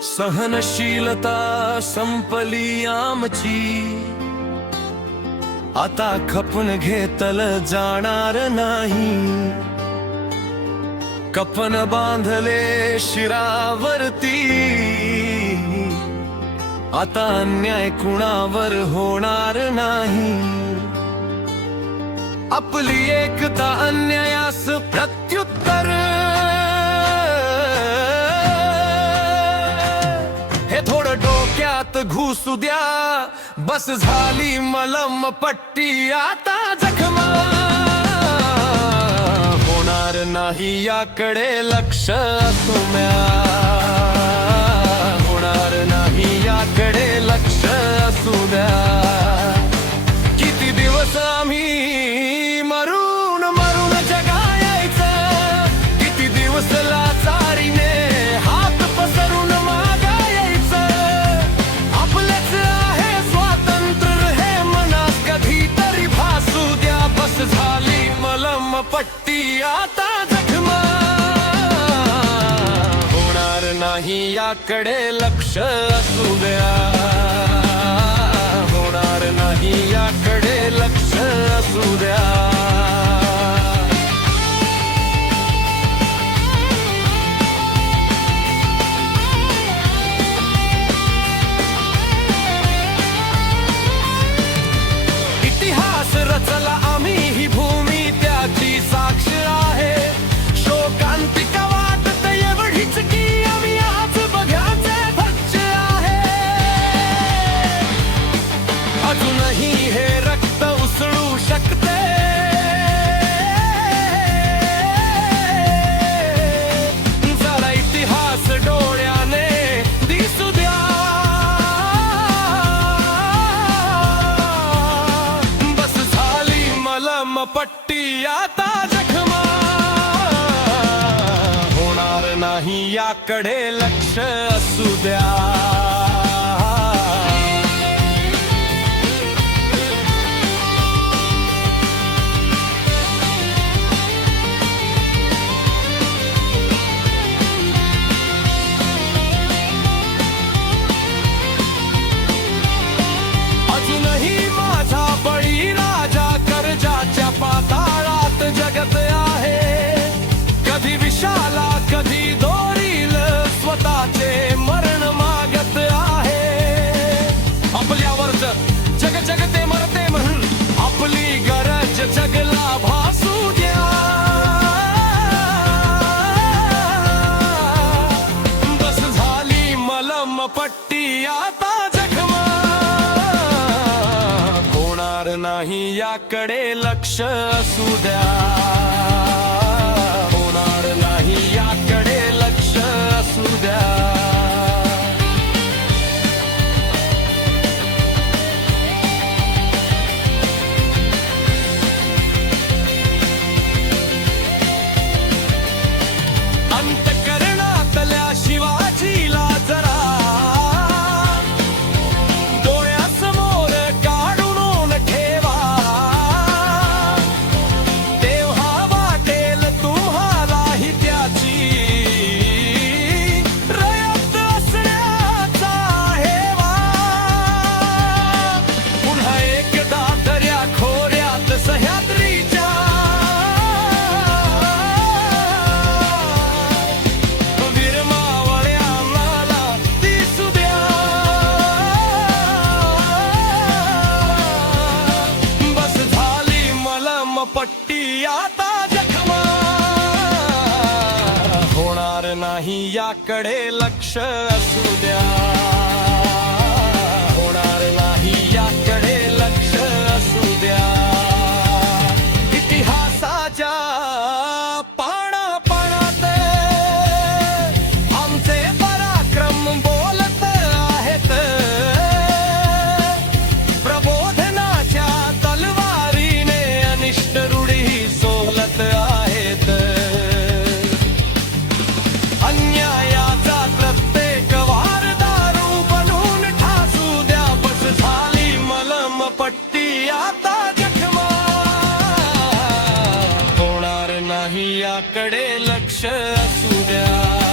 सहनशीलता संपली आमची, आता खपून घेतल जाणार नाही. कपन बांधले शिरावरती, आता अन्याय कुणावर होणार नाही. आपली एकता अन्यायास प्रत्युत्तर, हे थोडं डोक्यात घुसू द्या. बस झाली मलम पट्टी, आता जखमा होणार नाही याकडे लक्ष तुम्या. होणार नाही याकडे लक्ष असू द्या. किती दिवस आम्ही मरून मरून जगायचं, किती दिवस लाचारीने हात पसरून मागायचं. आपलेच आहे स्वातंत्र्य हे मनात कधीतरी भासू द्या. बस झाली मलम पट्टी, आता जखमा होणार नाही याकडे लक्ष असू द्या. होणार नाही याकडे लक्ष असू द्या. इतिहास रचला आम्ही, ही भूमी त्याची साक्ष आहे. शोकांतिका वाटत एवढीच की आम्ही आज बघ्याचे भक्ष आहे. अजूनही हे रक्त उसळू शकते. जरा इतिहास डोळ्याने दिसू द्या. बस झाली मलम पट्टी, आता जखमा होणार नाही याकडे लक्ष असू द्या. अजूनही माझा बळी राजा कर्जाच्या पाताळात जगत आहे. कधी विषाला कधी दोरील स्वतःचे मरण मागत आहे. आपल्यावरच जग जगते मरते म्हणून आपली गरज जगला भासू द्या. बस झाली मलम पट्टी, आता जखमा होणार नाही याकडे लक्ष असू द्या. होणार नाही याकडे लक्ष असू द्या. अंतःकरणातल्या शिवाजीला जरा डोळ्यासमोर काढून ठेवा. तेव्हा वाटेल तुम्हालाही त्याची रयत असण्याचा हेवा. पुन्हा एकदा दर्या खोऱ्यात सह्याद्रीच्या विरमावळ्या मला दिसू द्या. बस झाली मलम पट्टी, आता जखमा होणार नाही याकडे लक्ष असू द्या. होणार नाही याकडे लक्ष असू द्या. इतिहासाच्या पानात आमचे पराक्रम बोलत आहेत. प्रबोधनाच्या तलवारीने अनिष्ट रूढी सोलत आहेत. अन्यायाचा प्रत्येक वार दारू बनून ठासू द्या. बस झाली मलम पट्टी, आता जखमा होणार नाही याकडे लक्ष असू द्या.